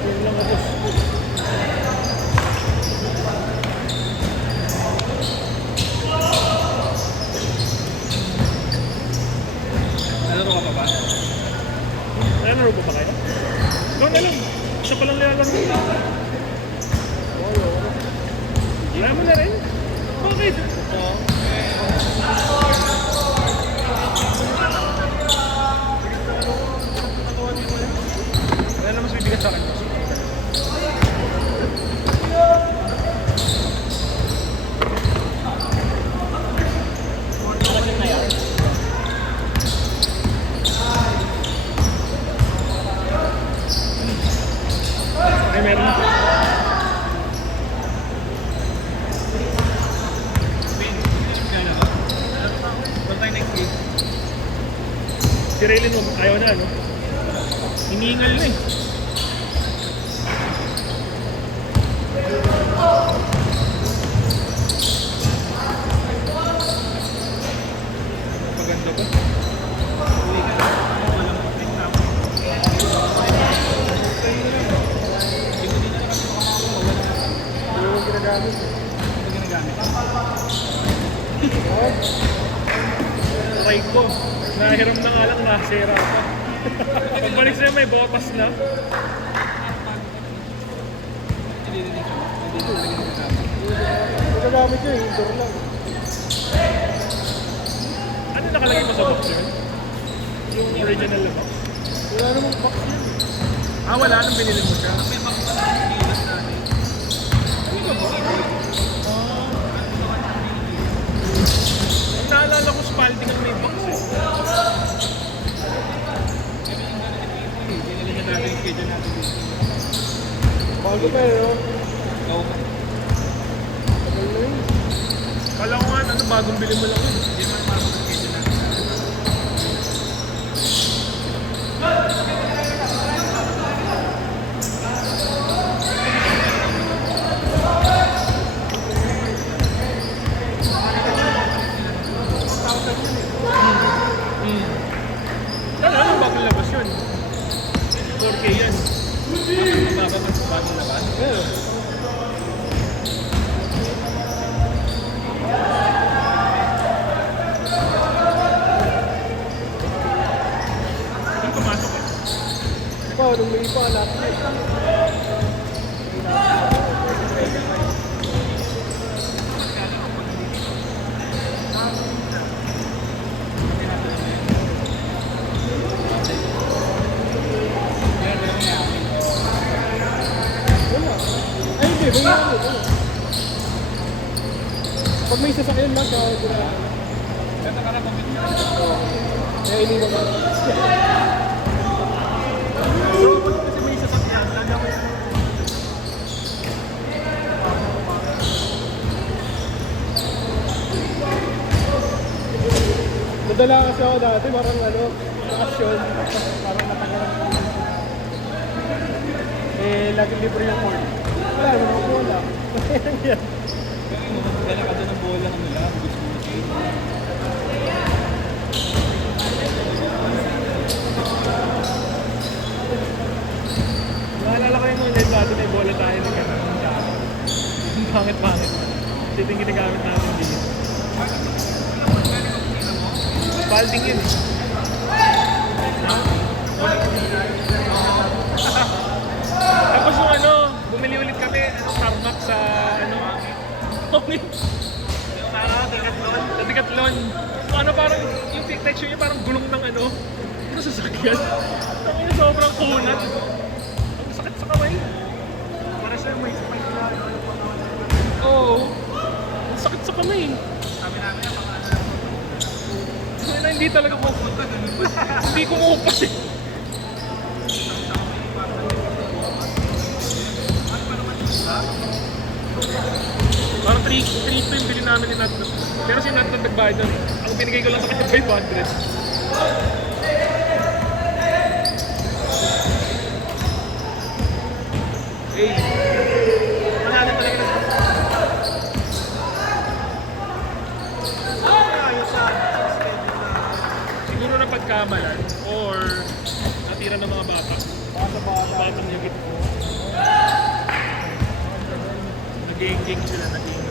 Yun lang ako. Nalaro ka pa ba? Nalaro pa ba kayo? Ikaw na lang. Isa pa lang nilalaro. Wala mo na rin? Bakit? Wala na mas bibigat sa akin. Ay, meron. Wala tayo next week. Si Raylin mo, ayaw na, no? Hiningal na eh. Maganda ba? Uwi ka na. Walang kapit na ako. Hindi na lang kasi makakawala. Hindi mo ginagamit. Ito ginagamit. Try ko. Nahiram na nga lang, nasira pa. Pagbalik sa'yo, may botas na. Hindi na talaga ginagamit. Ginagamit yun, indoor lang. Ano nakalagay mo sa box yun? Yung original na box? Wala namang box yun. Ah, wala nang binili mo siya. May box pa na yung bilas natin. Ito ba? Ang naalala ko, Spalding ang may box eh. Binili na natin yung schedule natin dito. Bago pa eh, no? Oo. Tagal na yun. Kala ko nga, ano, bagong bili mo lang yun. Hindi naman pasok yung schedule natin. Ano, bagong labas yun. 4K yan. Mababa mas bagong labas. Oo. Yung pumasok eh. Pa, nung may ipa, lahat na. Wala. Ay, hindi. May ano. Pag may sasakyan lang, kaya ginagawa. Ganda ka na pag-bit ka. Kaya iniwan mo. Robot kasi may sasakyan. Gagawin. Nadala kasi ako dati, parang ano, action. Parang natagalan. Eh, lagi libre yung court. Wala, naman ako wala. Yan. Dala ka doon ng bola ng nila. Gusto mo siya. Naalala ko yung mga net natin, may bola tayo na gano'n. Pangit-pangit. Ito yung ginagamit natin dito. Spalding yun eh. Tapos yung ano, bumili ulit kami, Tarmac sa ano, sa Decathlon. So ano parang, yung texture niya parang gulong ng ano, sasakyan. Ang sobrang kunat. Ang sakit sa kamay. Para sa may spike na. Oo. Ang sakit sa kamay. Sabi namin yung mga So, na hindi talaga pupunta dun. Hindi kumupas eh. Parang 3 to yung bili namin ni Nat. Pero si Nat nagbayad nun. Ang binigay ko lang sa kanya 500. Eh, manalo talaga na. Siguro na pagkamalan or natira ng mga bata. Baka sa bata. Batang yagit. Nag-gang sila, nag-gang.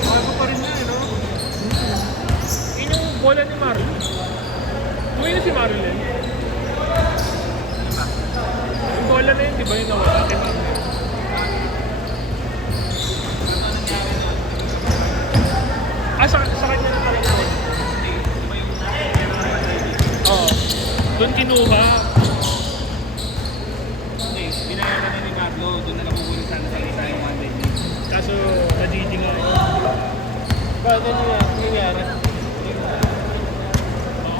Bago pa rin yun, no? Yun yung bola ni Marlon. Tuloy na si Marlon eh. Yung bola na yun, di ba yung nawala kay Marlon? Sa kanya na talaga yun. Oo. Doon kinuha. Hindi, binayaran na ni Marlo. Doon na lang kukunin sana sa isa yung 1 day. Kaso, na-GG nga yun. Paano niya nangyari?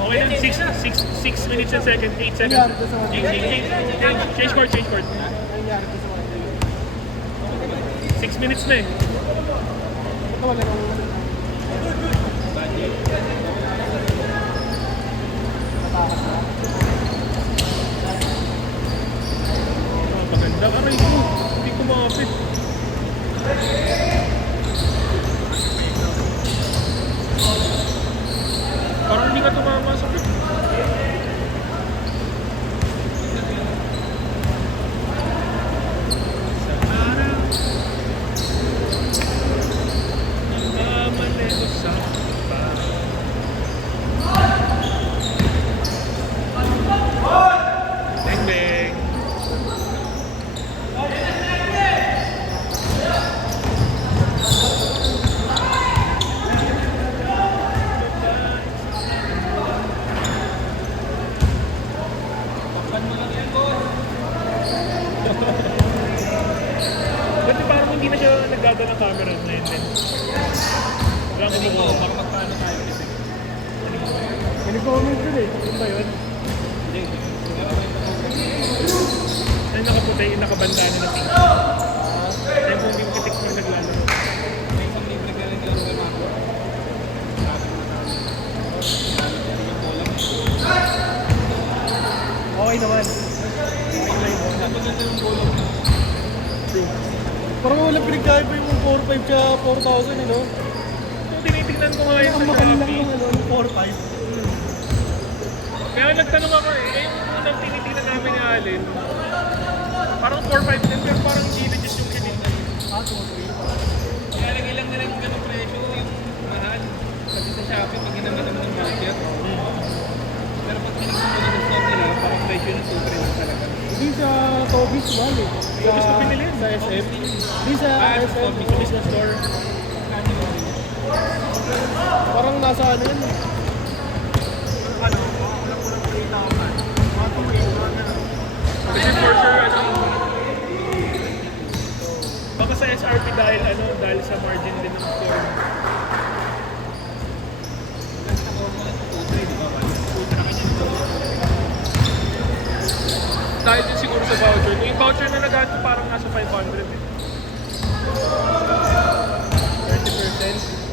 Okay lang, 6 minutes and second, 8 seconds. Nangyari ko sa mga Change court. nangyari ko sa mga 6 minutes na eh. Ito wala nang matakas na. Maganda ka rin ko. Hindi ko makapit. Parang hindi ka tumama sa pit. Sa araw, nagmamali ko sa Beng beng. Ba't parang hindi na siya nagdadala ng camera na yun din? Wala ko mo Baka magpaano tayo kasi. May nag-comment dun eh. Yun ba yun? Hindi. Ay nakaputi, nakabandana na pink. Ay kung hindi mo kitik mo naglalaro. May isang libre ka rin kay Marlo. Sabi mo na. Sabi ko yung bola mo. Okay naman. Dapat ito yung bola mo. True. Parang wala pinagkaiba yung 4-5 ka 4,000 eh, no? Kung tinitingnan ko nga yun Ang sa mahal lang Shopee. yung ano, yung 4-5. Kaya nagtanong ako eh, yung unang tinitingnan namin ni Allen, parang 4-5 din, pero parang hindi na just yung kinita. Ah, 2-3. Kaya lagi lang na lang ganong presyo yung mahal. Kasi sa Shopee, pag ginamit mo ng market. Pero pag tinignan mo na sa store nila, parang presyo ng super lang talaga. Hindi sa Toby's Mall eh. Toby's ko pinili yun. Sa SM. Hindi sa SM. Toby's na store. Parang nasa ano yun eh. Kasi for sure, ano, baka sa SRP dahil sa margin din ng store. Dahil din siguro sa voucher. Yung voucher na nag parang nasa 500 eh. 30%.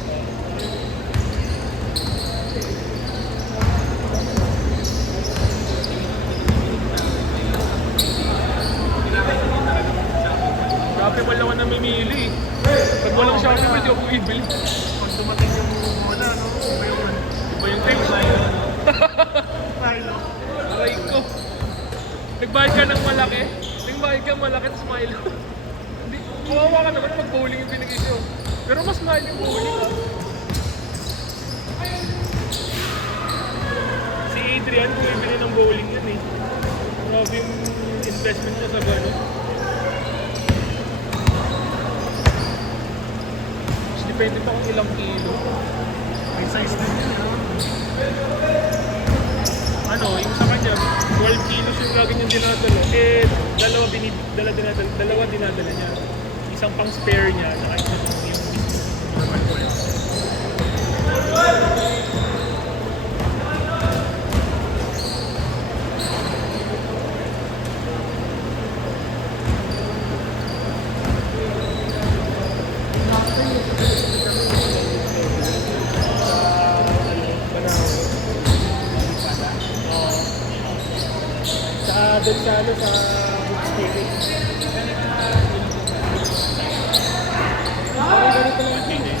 Shopee wala naman namimili. Pag walang Shopee, pwede ako bibili. Pag dumating yung bola, no? Iba yung text. Aray ko. Nagbayad ka ng malaki. Nagbayad ka malaki, tapos mahal. Hindi, kawawa ka naman pag bowling yung binigay sa'yo. Pero mas mahal yung bowling ah. Si Adrian, bumibili ng bowling yun eh. Grabe yung investment niya sa gano'n. Mas depende pa kung ilang kilo. May size na yun, no? Ano, yung sa kanya, 12 kilos yung lagi niyang dinadala. Eh, dalawa dinadala niya. Isang pang spare niya, saka isa yung normal coil. Doon sa ano, sa bookstore. Parang ganito lang yun eh.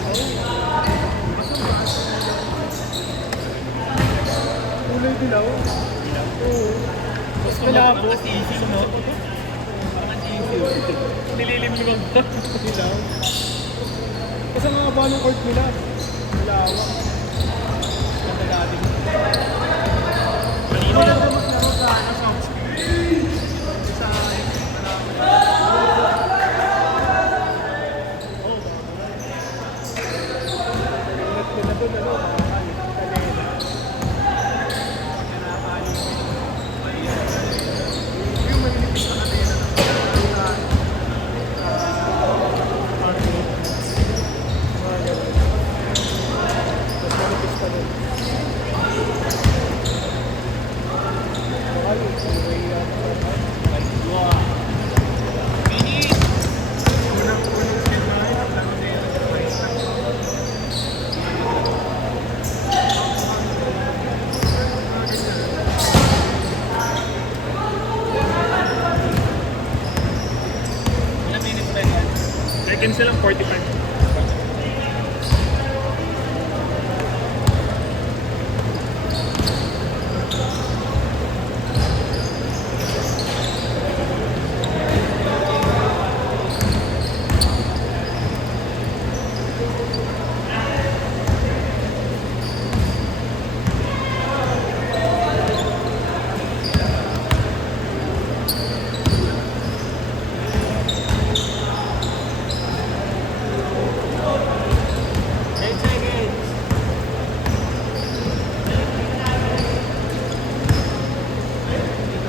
Kulay dilaw. Oo. Mas malabo. Parang as easy, no? Parang as easy. Nililimlimang ba? Ilaw. Kasi ang haba ng court nila. Malawak. Ganda natin. Kanina Wala lang. ka maglaro sa sound speed. Sa Ingat ko na doon, ano, makakali. Kanina. Kinakali. Yung malinipis na kanina ng party. Mga ganun. Tapos manipis pa doon. Makakali. Way up. Finish! Unang spin na rin. Lalo na yun. Nice lang. Ilang minutes ba yan? Seconds na lang, 45.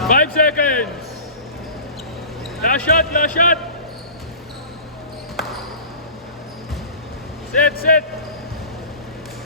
Five seconds. Last shot, last shot. Set, set.